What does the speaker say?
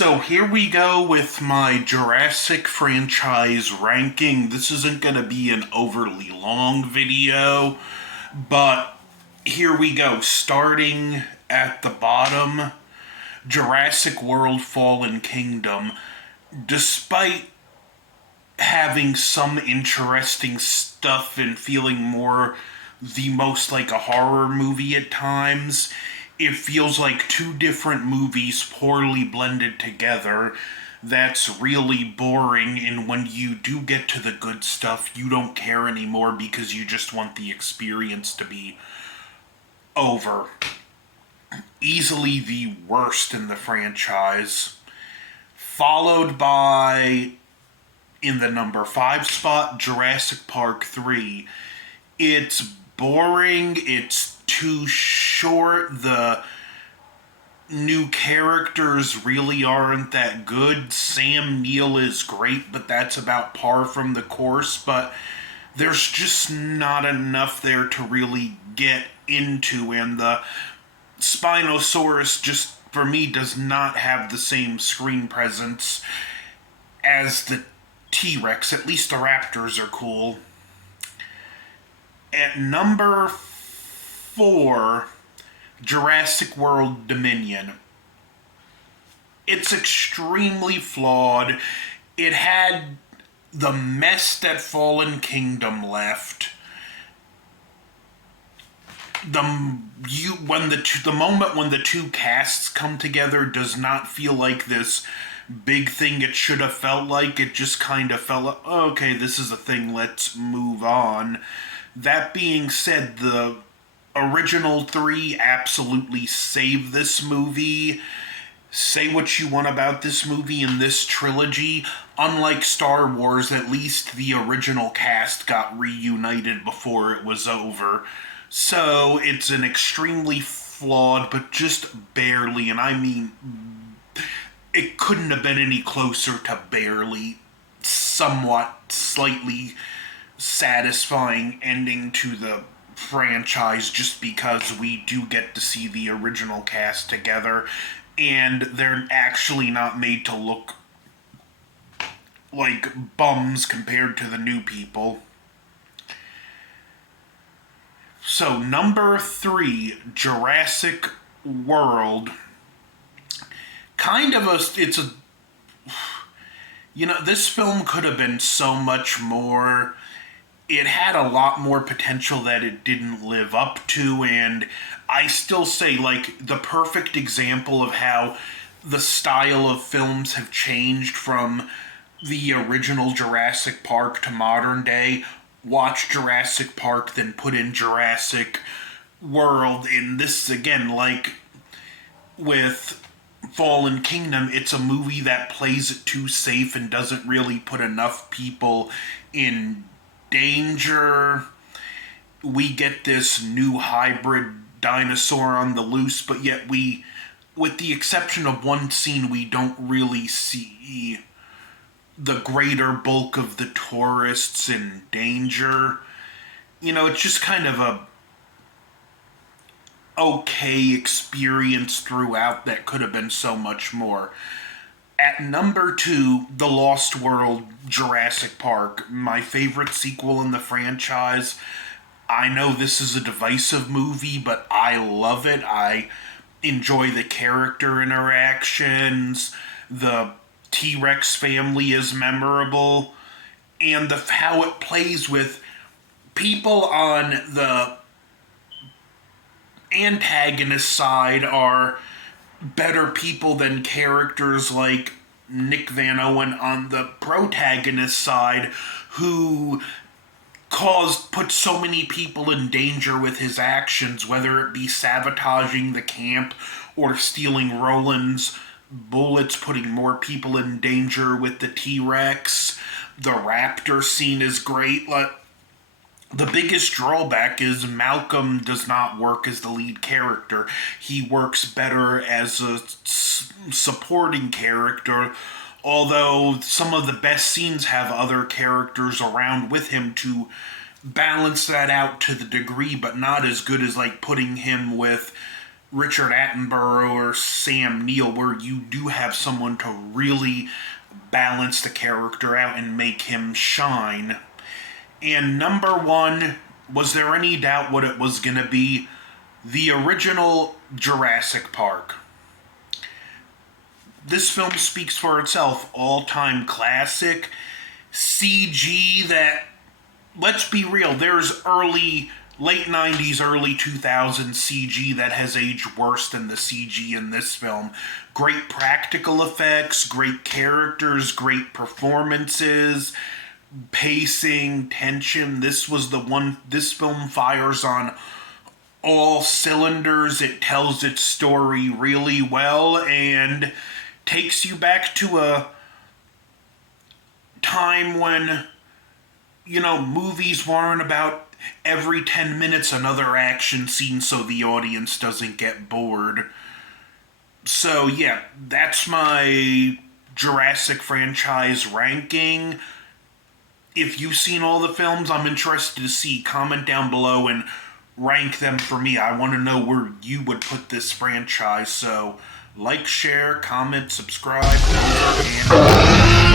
So here we go with my Jurassic franchise ranking. This isn't going to be an overly long video, but here we go. Starting at the bottom, Jurassic World Fallen Kingdom. Despite having some interesting stuff and feeling more the most like a horror movie at times, it feels like two different movies poorly blended together. That's really boring, and when you do get to the good stuff, you don't care anymore because you just want the experience to be over. Easily the worst in the franchise. Followed by, in the number 5 spot, Jurassic Park 3. It's boring, it's too short, the new characters really aren't that good. Sam Neill is great, but that's about par from the course, but there's just not enough there to really get into, and the Spinosaurus just, for me, does not have the same screen presence as the T-Rex. At least the Raptors are cool. At number 4, Jurassic World Dominion. It's extremely flawed. It had the mess that Fallen Kingdom left. The moment when the two casts come together does not feel like this big thing it should have felt like. It just kind of felt like, oh, okay, this is a thing, let's move on. That being said, the original 3 absolutely save this movie. Say what you want about this movie and this trilogy. Unlike Star Wars, at least the original cast got reunited before it was over. So it's an extremely flawed, but just barely, and I mean, it couldn't have been any closer to barely, somewhat, slightly satisfying ending to the franchise, just because we do get to see the original cast together, and they're actually not made to look like bums compared to the new people. So, number 3, Jurassic World. This film could have been so much more. It had a lot more potential that it didn't live up to, and I still say, like, the perfect example of how the style of films have changed from the original Jurassic Park to modern day. Watch Jurassic Park, then put in Jurassic World, and this, again, like with Fallen Kingdom, it's a movie that plays it too safe and doesn't really put enough people in danger. We get this new hybrid dinosaur on the loose, but yet with the exception of one scene, we don't really see the greater bulk of the tourists in danger. It's just kind of a okay experience throughout that could have been so much more. At number 2, The Lost World, Jurassic Park, my favorite sequel in the franchise. I know this is a divisive movie, but I love it. I enjoy the character interactions. The T-Rex family is memorable. And how it plays with people on the antagonist side are better people than characters like Nick Van Owen on the protagonist side, who put so many people in danger with his actions, whether it be sabotaging the camp or stealing Roland's bullets, putting more people in danger with the T-Rex. The raptor scene is great. The biggest drawback is Malcolm does not work as the lead character. He works better as a supporting character, although some of the best scenes have other characters around with him to balance that out to the degree, but not as good as like putting him with Richard Attenborough or Sam Neill, where you do have someone to really balance the character out and make him shine. And number one, was there any doubt what it was going to be? The original Jurassic Park. This film speaks for itself. All-time classic. CG that, let's be real, there's late 90s, early 2000s CG that has aged worse than the CG in this film. Great practical effects, great characters, great performances, pacing, tension. This film fires on all cylinders. It tells its story really well and takes you back to a time when, movies weren't about every 10 minutes another action scene so the audience doesn't get bored. So, yeah, that's my Jurassic franchise ranking. If you've seen all the films, I'm interested to see. Comment down below and rank them for me. I want to know where you would put this franchise. So, like, share, comment, subscribe, and